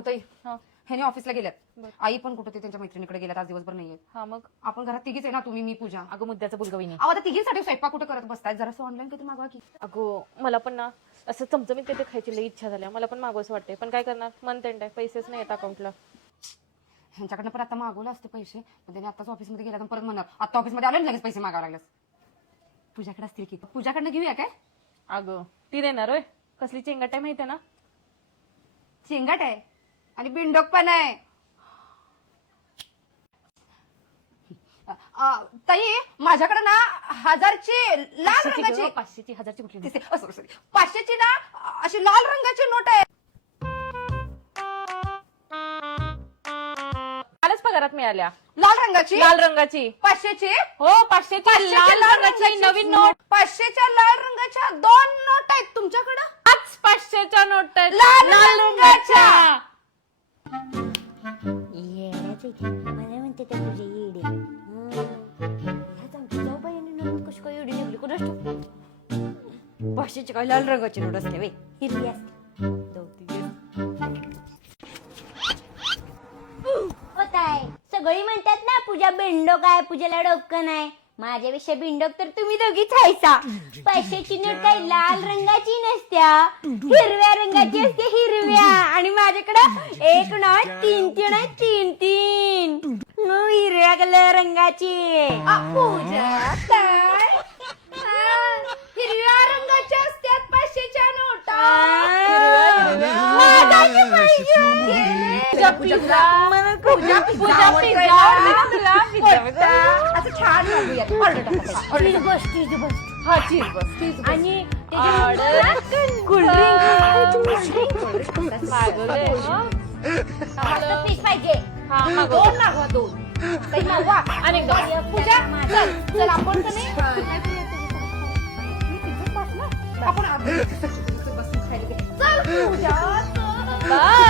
ताई हा ह्याने ऑफिसला गेल्यात. बरं. आई पण कुठं ते त्यांच्या मैत्रिणीकडे गेल्यात, आज दिवसभर नाहीये. हा मग आपण घरात तिघीच आहे ना, तुम्ही मी पूजा. अगं मुद्द्याचं बुलगविनी. अहो आता तिघींसाठी स्वयंपाक कुठं करत बसताय, जरासं ऑनलाईन काहीतरी मागवा की. अगं मला पण ना असं चमचमीत काहीतरी खायची लई इच्छा झाल्या. मला पण मागवसं वाटते, पण काय करणार, मंथ एंड आहे, पैसेच नाही येत अकाउंटला. ह्यांच्याकडनं पण आता मागवलं असते पैसे, पण त्याने आताच ऑफिसमध्ये गेला तर परत म्हणणार आता ऑफिसमध्ये आलो लगेच पैसे मागावं लागलेस. पूजाकडे असतील की, पूजाकडनं घेऊया काय? अगं ती देणार होय, कसली चिंगट आहे माहितीये ना. चिंगट आहे आणि बिंडोक पण आहे. ताई माझ्याकडे ना 1000ची लाल रंगाची, 500ची 1000ची कुठली. सॉरी 500ची ना अशी लाल रंगाची नोट आहे. कालच पगारात मिळाल्या लाल रंगाची, लाल रंगाची. 500ची, हो 500ची लाल रंगाची नवीन नोट. 500च्या लाल रंगाच्या 2 नोट आहेत तुमच्याकडं. आज 500च्या नोट आहेत लाल रंगाच्या. मला म्हणते त्या तुझे येडे ह्याच आमची जाऊबाईने नोट कशी काय एवढी निघली कुठं असतो. 500ची काय लाल रंगाची नोट असते बाई, हिरवी असते. होताय सगळी म्हणतात ना पूजा बिंडोक आहे, पूजेला डोकं नाही. माझ्यापेक्षा बिंडोक तर तुम्ही दोघीच हायसा. 500ची नोट काही लाल रंगाची नसत्या, हिरव्या रंगाची असते, हिरव्या. आणि माझ्याकडं एक नाही 3 आहे, 3 हिरव्या कलर रंगाची. पूजा काय हिरव्या रंगाच्या असतात 500च्या नोटा. असं छान लागूया. चीज बस. हा चीज बस. आणि मागवलंय. पीस पाहिजे. हा मागव. 2 मागवा, 2 काही मागवा. आणि पूजा चल आपण का नाही काय करूया, मी पिझ्झा बसला आपण बसून खायला. चल पूजा चल. बाय.